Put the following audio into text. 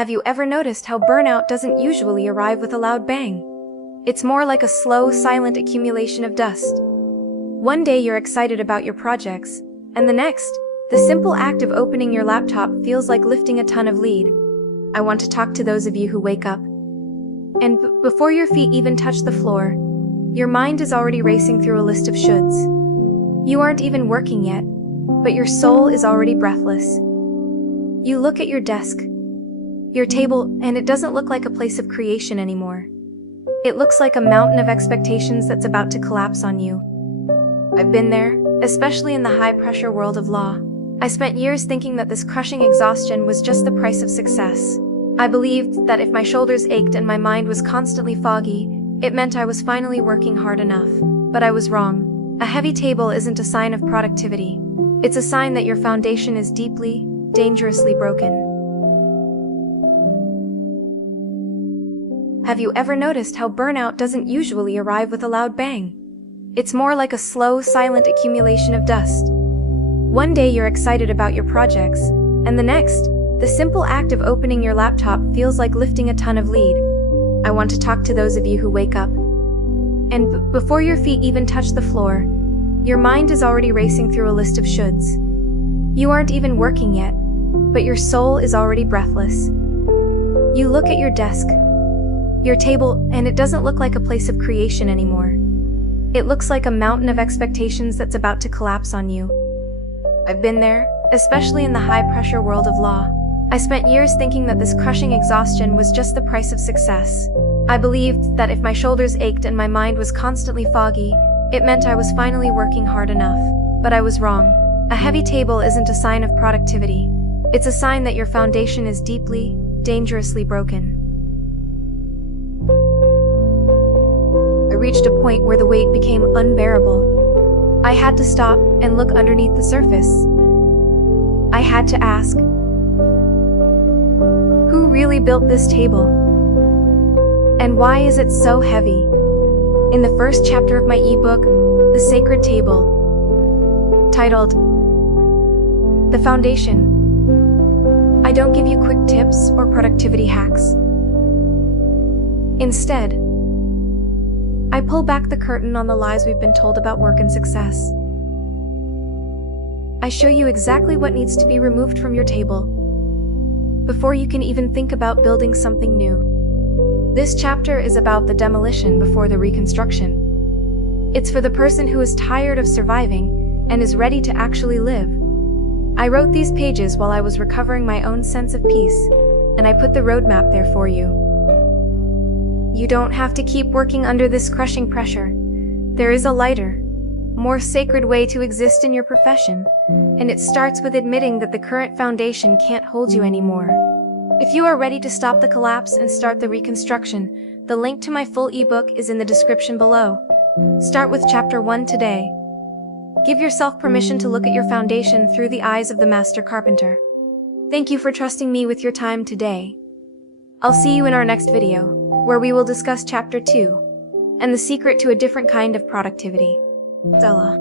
Have you ever noticed how burnout doesn't usually arrive with a loud bang? It's more like a slow, silent accumulation of dust. One day you're excited about your projects, and the next, the simple act of opening your laptop feels like lifting a ton of lead. I want to talk to those of you who wake up, and before your feet even touch the floor, your mind is already racing through a list of shoulds. You aren't even working yet, but your soul is already breathless. You look at your desk, your table, and it doesn't look like a place of creation anymore. It looks like a mountain of expectations that's about to collapse on you. I've been there, especially in the high-pressure world of law. I spent years thinking that this crushing exhaustion was just the price of success. I believed that if my shoulders ached and my mind was constantly foggy, it meant I was finally working hard enough. But I was wrong. A heavy table isn't a sign of productivity. It's a sign that your foundation is deeply, dangerously broken. Have you ever noticed how burnout doesn't usually arrive with a loud bang? It's more like a slow, silent accumulation of dust. One day you're excited about your projects, and the next, the simple act of opening your laptop feels like lifting a ton of lead. I want to talk to those of you who wake up, and before your feet even touch the floor, your mind is already racing through a list of shoulds. You aren't even working yet, but your soul is already breathless. You look at your desk, your table, and it doesn't look like a place of creation anymore. It looks like a mountain of expectations that's about to collapse on you. I've been there, especially in the high-pressure world of law. I spent years thinking that this crushing exhaustion was just the price of success. I believed that if my shoulders ached and my mind was constantly foggy, it meant I was finally working hard enough. But I was wrong. A heavy table isn't a sign of productivity. It's a sign that your foundation is deeply, dangerously broken. I reached a point where the weight became unbearable. I had to stop and look underneath the surface. I had to ask, who really built this table? And why is it so heavy? In the first chapter of my ebook, The Sacred Table, titled The Foundation, I don't give you quick tips or productivity hacks. Instead, I pull back the curtain on the lies we've been told about work and success. I show you exactly what needs to be removed from your table before you can even think about building something new. This chapter is about the demolition before the reconstruction. It's for the person who is tired of surviving and is ready to actually live. I wrote these pages while I was recovering my own sense of peace, and I put the roadmap there for you. You don't have to keep working under this crushing pressure. There is a lighter, more sacred way to exist in your profession, and it starts with admitting that the current foundation can't hold you anymore. If you are ready to stop the collapse and start the reconstruction, the link to my full ebook is in the description below. Start with Chapter 1 today. Give yourself permission to look at your foundation through the eyes of the Master Carpenter. Thank you for trusting me with your time today. I'll see you in our next video, where we will discuss Chapter 2, and the secret to a different kind of productivity. Selah.